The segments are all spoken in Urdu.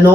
9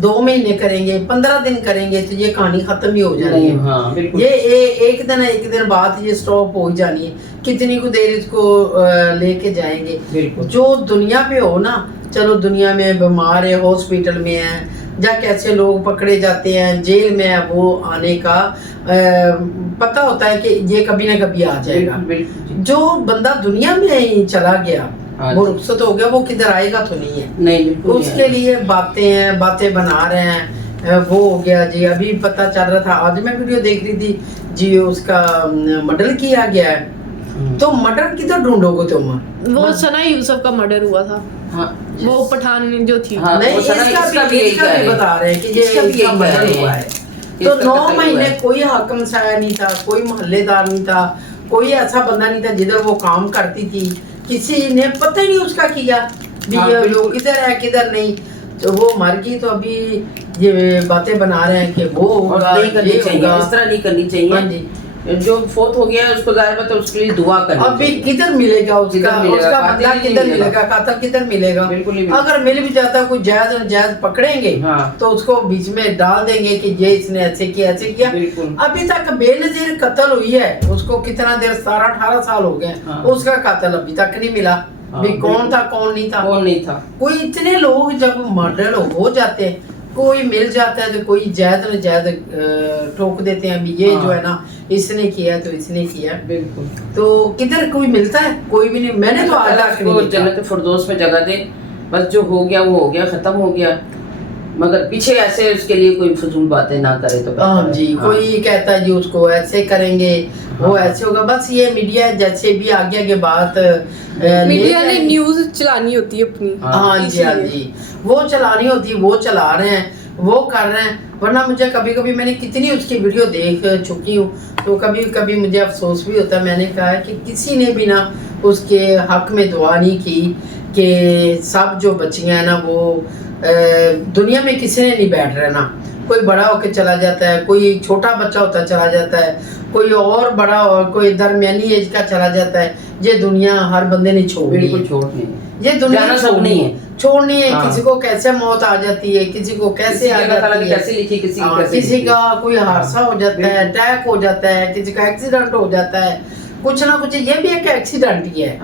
2 مہینے کریں گے 15 دن کریں گے تو یہ کہانی ختم ہی ہو جانی ہے. ہاں بالکل. یہ ایک دن بعد یہ سٹاپ ہو جانی ہے. کتنی کو دیر اس کو لے کے جائیں گے. بالکل. جو دنیا پہ ہو نا, چلو دنیا میں بیمار ہے, ہاسپٹل میں ہیں, یا کیسے لوگ پکڑے جاتے ہیں, جیل میں ہے, وہ آنے کا پتہ ہوتا ہے کہ یہ کبھی نہ کبھی آ جائے گا. جو بندہ دنیا میں ہی چلا گیا, وہ رخصت ہو گیا, وہ کدھر آئے گا تو نہیں ہے. نہیں, اس کے لیے باتیں بنا رہے ہیں. وہ ہو گیا جی, ابھی پتہ چل رہا تھا, آج میں ویڈیو دیکھ رہی تھی جی, اس کا مرڈر کیا گیا ہے. تو مرڈر کدھر ڈھونڈو گے تم؟ وہ ثنا یوسف کا مرڈر ہوا تھا, وہ پٹھان جو تھی. نہیں, اس کا بھی بتا رہے ہیں کہ یہ اس کا مرڈر ہوا ہے. تو 9 مہینے کوئی حاکم سایہ نہیں تھا, کوئی محلے دار نہیں تھا, کوئی ایسا بندہ نہیں تھا جدھر وہ کام کرتی تھی. کسی نے پتہ ہی نہیں اس کا کیا بھی لوگ کدھر ہے کدھر نہیں. تو وہ مر گئی, تو ابھی یہ باتیں بنا رہے ہیں کہ وہ ہوگا, نہیں کرنی چاہیے, اس طرح نہیں کرنی چاہیے. ہاں جی, جو فوت ہو گیا ہے اس کو ظاہر بات ہے اس کے لیے دعا کرنی. ابھی کدھر ملے گا اس کا بندہ, کدھر ملے گا قاتل, کدھر ملے گا؟ اگر مل بھی جاتا ہے, کوئی جائز اور جائز پکڑیں گے تو اس کو بیچ میں ڈال دیں گے کہ یہ اس نے ایسے کیا ایسے کیا. ابھی تک بے نظیر قتل ہوئی ہے, اس کو کتنا دیر 17-18 سال ہو گئے, اس کا قاتل ابھی تک نہیں ملا. بھی کون تھا کون نہیں تھا. کوئی اتنے لوگ جب مرڈر ہو جاتے ہیں, کوئی مل جاتا ہے تو کوئی جائز نہ جائز ٹھوک دیتے ہیں بھی یہ جو ہے نا اس نے کیا تو اس نے کیا. بالکل. تو کدھر کوئی ملتا ہے؟ کوئی بھی نہیں. میں نے تو آج تک نہیں. جنت فردوس میں جگہ دے, بس جو ہو گیا وہ ہو گیا, ختم ہو گیا. مگر پیچھے ایسے اس کے لیے کوئی فضول باتیں نہ کرے تو. ہاں جی, کوئی کہتا ہے جی اس کو ایسے کریں گے, وہ ایسے ہوگا. بس یہ میڈیا جیسے بھی آگے آگے بات میڈیا نے نیوز چلانی ہوتی ہے اپنی. ہاں جی, ہاں جی, وہ چلانی ہوتی ہے, وہ چلا رہے ہیں, وہ کر رہے ہیں. ورنہ مجھے کبھی کبھی, میں نے کتنی اس کی ویڈیو دیکھ چکی ہوں, تو کبھی کبھی مجھے افسوس بھی ہوتا ہے. میں نے کہا کہ کسی نے بھی نہ اس کے حق میں دعا نہیں کی کہ سب جو بچیاں ہیں نا وہ دنیا میں کسی نے نہیں بیٹھ رہنا. کوئی بڑا ہو کے چلا جاتا ہے, کوئی چھوٹا بچہ ہوتا چلا جاتا ہے, کوئی اور بڑا اور کوئی درمیانی ایج کا چلا جاتا ہے. یہ دنیا ہر بندے نے چھوڑنی ہے. یہ دنیا چھوڑنی ہے. کسی کو کیسے موت آ جاتی ہے, کسی کو کیسے آ جاتی ہے, کسی کا کوئی حادثہ ہو جاتا ہے, اٹیک ہو جاتا ہے, کسی کا ایکسیڈنٹ ہو جاتا ہے, کچھ نہ کچھ. یہ بھی ایک ایکسیڈنٹ ہی ہے.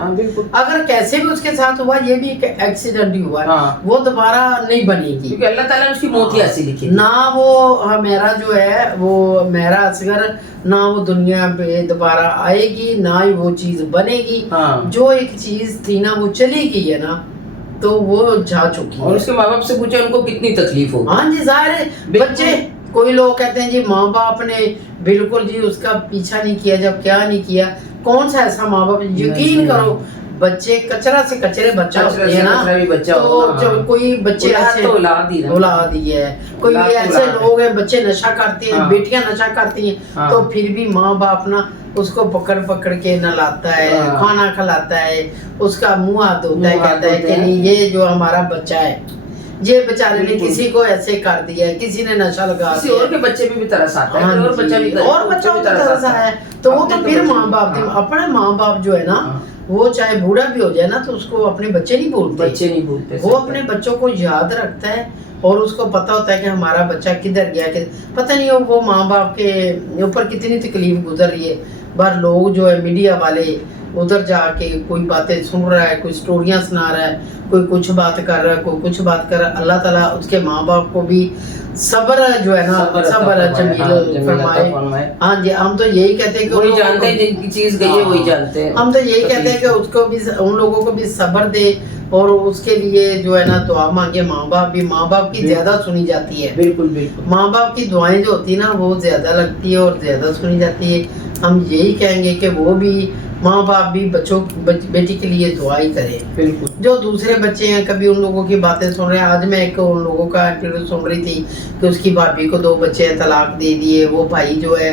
اگر کیسے بھی اس کے ساتھ ہوا, یہ بھی ایک ایکسیڈنٹ ہی ہوا ہے. وہ دوبارہ نہیں بنے گی کیونکہ اللہ تعالیٰ نے اس کی موت ہی ایسی لکھی. نہ وہ میرا جو ہے وہ میرا اصغر, نہ وہ دنیا پہ دوبارہ آئے گی, نہ ہی وہ چیز بنے گی. جو ایک چیز تھی نا وہ چلی گئی ہے نا, تو وہ جا چکی ہے. اور اس کے ماں باپ سے پوچھے ان کو کتنی تکلیف ہو. ہاں جی, ظاہر ہے. بچے, کوئی لوگ کہتے ہیں جی ماں باپ نے بالکل جی اس کا پیچھا نہیں کیا, جب کیا نہیں کیا. کون سا ایسا ماں باپ, یقین کرو بچے کچرا سے کچرے بچہ ہوتے ہیں نا, تو جب کوئی بچے ایسے اولاد ہی ہے, کوئی ایسے لوگ ہیں بچے نشہ کرتے ہیں, بیٹیاں نشہ کرتی ہیں, تو پھر بھی ماں باپ نا اس کو پکڑ کے نہلاتا ہے, کھانا کھلاتا ہے, اس کا منہ ہاتھ دھوتا ہے, کہتا ہے کہ نہیں یہ جو ہمارا بچہ ہے, یہ بیچارے نے کسی کو ایسے کر دیا ہے, کسی نے نشہ لگا دیا, اور کے بچے بھی ترس آتا ہے, اور بچہ بھی ترس آیا ہے. تو وہ تو پھر ماں باپ, اپنے ماں باپ جو ہے نا وہ چاہے بوڑھا بھی ہو جائے نا تو اس کو اپنے بچے نہیں بھولتے. وہ اپنے بچوں کو یاد رکھتا ہے, اور اس کو پتہ ہوتا ہے کہ ہمارا بچہ کدھر گیا, پتہ نہیں ہو وہ ماں باپ کے اوپر کتنی تکلیف گزر رہی ہے. بار لوگ جو ہے میڈیا والے ادھر جا کے کوئی باتیں سن رہا ہے, کوئی سٹوریاں سنا رہا ہے, کوئی کچھ بات کر رہا ہے, کوئی کچھ بات کر رہا ہے. اللہ تعالیٰ اس کے ماں باپ کو بھی صبر جو ہے نا, صبر جمیل فرمائے. ہاں جی, ہم تو یہی کہتے ہیں کہ وہی جانتے ہیں جن کی چیز گئی ہے وہی جانتے ہیں. ہم تو یہی کہتے ہیں کہ اس کو بھی, ان لوگوں کو بھی صبر دے, اور اس کے لیے جو ہے نا دعا مانگے. ماں باپ کی زیادہ سنی جاتی ہے. بالکل. ماں باپ کی دعائیں جو ہوتی ہیں نا وہ زیادہ لگتی ہے اور زیادہ سنی جاتی ہے. ہم یہی کہیں گے کہ وہ بھی ماں باپ بھی بیٹی کے لیے دعا ہی کرے. بالکل. جو دوسرے بچے ہیں کبھی ان لوگوں کی باتیں سن رہے ہیں. آج میں ایک ان لوگوں کا انٹرویو سن رہی تھی کہ اس کی بھابھی کو 2 بچے طلاق دے دیے. وہ بھائی جو ہے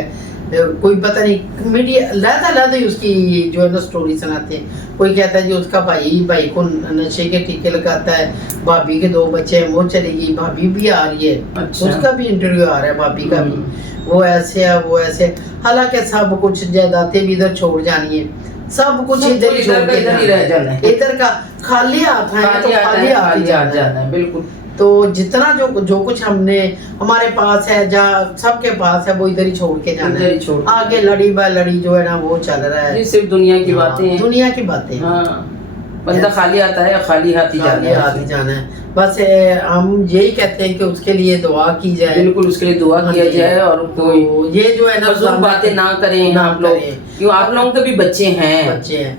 کوئی پتہ نہیں, میڈیا علیحدہ ہی اس کی جو ہے نا سٹوری سناتے ہیں. کوئی کہتا ہے جی اس کا بھائی کو نشے کے ٹیکے لگاتا ہے, بھابھی کے 2 بچے ہیں, وہ چلے گی, بھابھی بھی آ رہی ہے, اس کا بھی انٹرویو آ رہا ہے بھابھی کا بھی, وہ ایسے ہے وہ ایسے. حالانکہ سب کچھ جائیدادیں بھی ادھر چھوڑ جانی ہے, سب کچھ ادھر ہی چھوڑ کے جانا ہے. ادھر کا خالی ہاتھ ہے تو خالی ہاتھ ہی جانا ہے. بالکل. تو جتنا جو کچھ ہم نے ہمارے پاس ہے جہاں سب کے پاس ہے وہ ادھر ہی چھوڑ کے جانا ہے. آگے لڑی با لڑی جو ہے نا وہ چل رہا ہے. یہ صرف دنیا کی باتیں ہیں. دنیا کی باتیں. ہاں بندہ خالی آتا ہے خالی ہاتھ ہی جانا ہے. بس ہم یہی کہتے ہیں کہ اس کے لیے دعا کی جائے. بالکل اس کے لیے دعا کیا جائے اور کوئی یہ جو ہے نا فضول باتیں نہ کریں آپ لوگ, کیوں آپ لوگوں کے بھی بچے ہیں.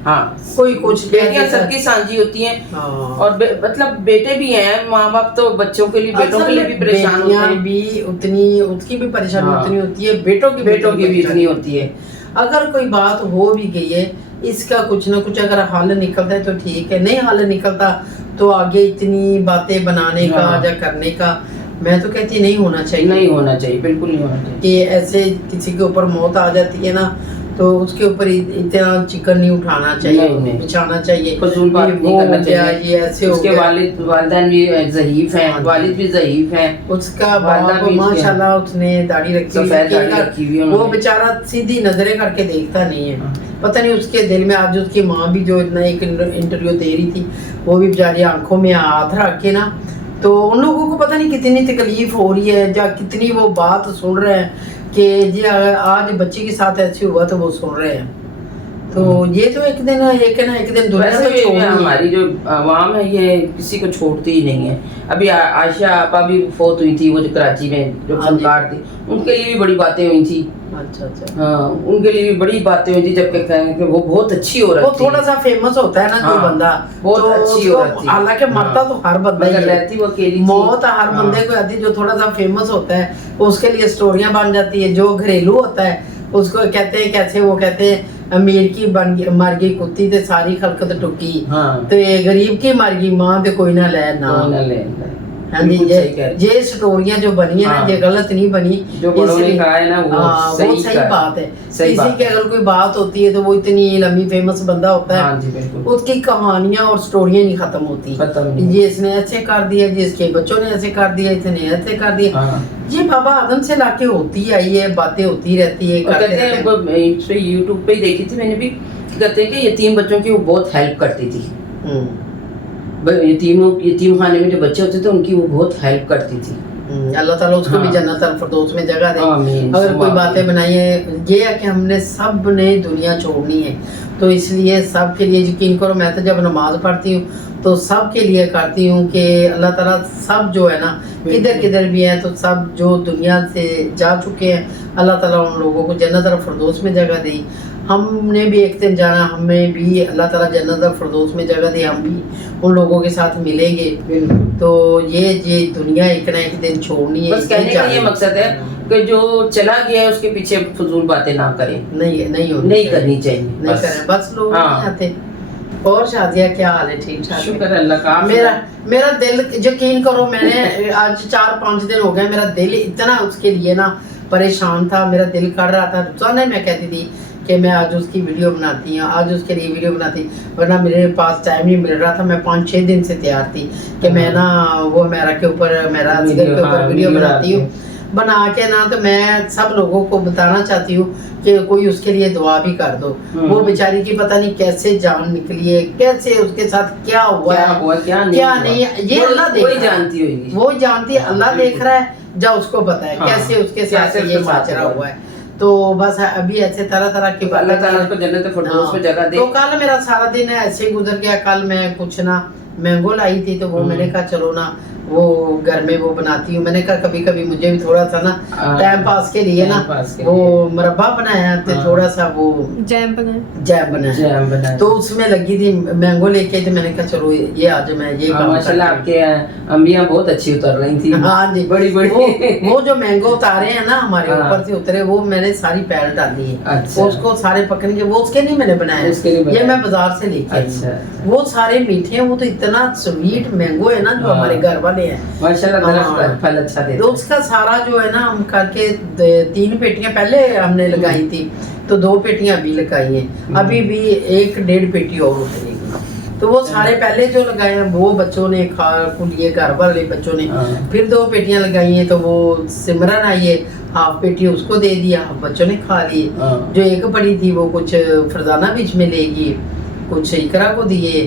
ہاں کوئی کچھ بیٹیاں سب کی سانجھی ہوتی ہیں اور مطلب بیٹے بھی ہیں, ماں باپ تو بچوں کے لیے بیٹوں کے لیے بھی پریشان ہوتے ہیں. بھی اتنی اس کی بھی پریشانی اتنی ہوتی ہے, بیٹوں کی بھی اتنی ہوتی ہے. اگر کوئی بات ہو بھی گئی ہے اس کا کچھ نہ کچھ اگر حل نکلتا ہے تو ٹھیک ہے, نہیں حل نکلتا تو آگے اتنی باتیں بنانے کا یا کرنے کا میں تو کہتی نہیں ہونا چاہیے. نہیں ہونا چاہیے, بالکل نہیں ہونا چاہیے. کہ ایسے کسی کے اوپر موت آ جاتی ہے نا تو اس کے اوپر اتنا چکن نہیں اٹھانا چاہیے, بچھانا چاہیے. فضول بات نہیں کرنا چاہیے. یہ ایسے اس کے والدین بھی ضعیف ہیں, والد بھی ضعیف ہیں. اس کا باپ ماشاءاللہ اس نے داڑھی رکھی ہوئی, وہ بیچارہ سیدھی نظریں کر کے دیکھتا نہیں ہے. پتہ نہیں اس کے دل میں آج اس کی ماں بھی جو اتنا ایک انٹرویو دے رہی تھی وہ بھی بیچاری آنکھوں میں ہاتھ رکھ کے نا, تو ان لوگوں کو پتہ نہیں کتنی تکلیف ہو رہی ہے یا کتنی وہ بات سن رہے ہیں کہ جی آج بچی کے ساتھ ایسے ہوا تو وہ سن رہے ہیں. تو یہ تو ایک دن دنیا تو چھوڑ, ہماری جو عوام ہے یہ کسی کو چھوڑتی ہی نہیں ہے. ابھی عائشہ آپا بھی فوت ہوئی تھی, وہ جو کراچی میں جو فنکار تھی, ان کے لیے بھی بڑی باتیں ہوئی تھی. اچھا ہاں ان کے لیے بھی بڑی باتیں ہوئی تھی, جب کہ وہ بہت اچھی عورت تھی. وہ تھوڑا سا فیمس ہوتا ہے نا جو بندہ, بہت اچھی عورت تھی. حالانکہ مرتا تو ہر بندہ ہی رہتی, وہ اکیلی موت ہر بندے کو آتی. جو تھوڑا سا فیمس ہوتا ہے اس کے لیے سٹوریاں بن جاتی ہے. جو گھریلو ہوتا ہے اس کو کہتے ہیں کیسے, وہ کہتے ہیں امیر کی مر گئی کتی تے ساری خلقت ٹکی, تے غریب کی مر گئی ماں تے کوئی نہ لے نہ. ہاں جی, یہ سٹوریاں جو بنی ہیں نا یہ غلط نہیں بنی, جو بڑوں نے کہا ہے نا وہ صحیح بات ہے. کسی کی اگر کوئی بات ہوتی ہے تو وہ اتنی لمبی فیمس بندہ ہوتا ہے, اس کی کہانیاں اور سٹوریاں نہیں ختم ہوتی. یہ اس نے ایسے کر دیا, جس کے بچوں نے ایسے کر دیا, اس نے ایسے کر دیا. یہ بابا آدم سے لا کے ہوتی آئی ہے, باتیں ہوتی رہتی ہے. یوٹیوب پہ ہی دیکھی تھی میں نے بھی, کہتے ہیں کہ یتیم بچوں کی وہ بہت ہیلپ کرتی تھی. یتیم خانے میں جو بچے ہوتے تھے ان کی وہ بہت ہیلپ کرتی تھی. اللہ تعالیٰ اس کو بھی جنت الفردوس میں جگہ دے. اگر کوئی باتیں بنائی ہیں, یہ ہے کہ ہم نے سب نے دنیا چھوڑنی ہے, تو اس لیے سب کے لیے یقین کرو, میں تو جب نماز پڑھتی ہوں تو سب کے لیے کرتی ہوں کہ اللہ تعالیٰ سب جو ہے نا کدھر بھی ہیں, تو سب جو دنیا سے جا چکے ہیں اللہ تعالیٰ ان لوگوں کو جنت الفردوس میں جگہ دے. ہم نے بھی ایک دن جانا, ہمیں بھی اللہ تعالیٰ جنت الفردوس میں جگہ دے, ہم بھی ان لوگوں کے ساتھ ملیں گے. تو یہ دنیا ایک نہ ایک دن چھوڑنی ہے. بس کہنے کا یہ مقصد ہے کہ جو چلا گیا ہے اس کے پیچھے فضول باتیں نہ کریں, نہیں کرنی چاہیے, نہیں کریں بس لوگ نہیں آتے. اور شادیہ کیا حال ہے؟ ٹھیک ٹھاک, شکر اللہ کا. میرا دل یقین کرو, میں نے آج 4-5 دن ہو گئے, میرا دل اتنا اس کے لیے نا پریشان تھا, میرا دل کر رہا تھا. رمضان میں کہتی تھی کہ میں آج اس کی ویڈیو بناتی ہوں, آج اس کے لیے ویڈیو بناتی, ورنہ میرے پاس ٹائم نہیں مل رہا تھا. میں 5-6 دن سے تیار تھی کہ میں نا وہ میرا کے اوپر ویڈیو بناتی ہوں, بنا کے نا تو میں سب لوگوں کو بتانا چاہتی ہوں کہ کوئی اس کے لیے دعا بھی کر دو. وہ بیچاری کی پتہ نہیں کیسے جان نکلی ہے, کیسے اس کے ساتھ کیا ہوا ہے کیا نہیں, یہ اللہ دیکھ, وہ جانتی ہے, اللہ دیکھ رہا ہے, جا اس کو پتہ ہے کیسے اس کے ساتھ یہ ماجرا ہوا ہے. تو بس ابھی ایسے طرح کی اللہ تعالیٰ اس کو جنت الفردوس میں جگہ دے. تو کل میرا سارا دن ایسے گزر گیا. کل میں کچھ نا مینگو لائی تھی تو وہ میں نے کہا چلو نا وہ گھر میں وہ بناتی ہوں. میں نے کہا کبھی کبھی مجھے بھی تھوڑا سا نا ٹائم پاس کے لیے نا وہ مربع بنایا تو تھوڑا سا وہ جیم بنایا, تو اس میں لگی تھی مینگو لے کے, تو میں نے کہا چلو یہ آج میں یہ کام. ماشاءاللہ آپ کے انبیاء بہت اچھی اتر رہی تھی. ہاں جی, بڑی وہ جو مینگو اتارے ہیں نا ہمارے اوپر سے اترے, وہ میں نے ساری پیر ڈالی ہے, اس کو سارے پکنے کے, وہ اس کے نہیں میں نے بنایا, یہ میں بازار سے لے کے آئی. وہ سارے میٹھے ہیں, وہ تو اتنا سویٹ مینگو ہے نا جو ہمارے گھر والے ہیں ماشاءاللہ پھل اچھا دیتے. تو اس کا سارا جو ہے نا ہم کر کے 3 پیٹیاں پہلے ہم نے لگائی تھی, تو 2 پیٹیاں ابھی لگائی ہیں, ابھی بھی 1-1.5 پیٹی اور اترے گی. تو وہ سارے پہلے جو لگائے ہیں وہ بچوں نے کھا لیے, گھر والے بچوں نے. پھر 2 پیٹیاں لگائی ہیں, تو وہ سمرن آئی ہے, ہاف پیٹی اس کو دے دیا, بچوں نے کھا لیے. جو ایک پڑی تھی وہ کچھ فرزانہ بیچ میں لے گی, کچھ اقرا کو دیے,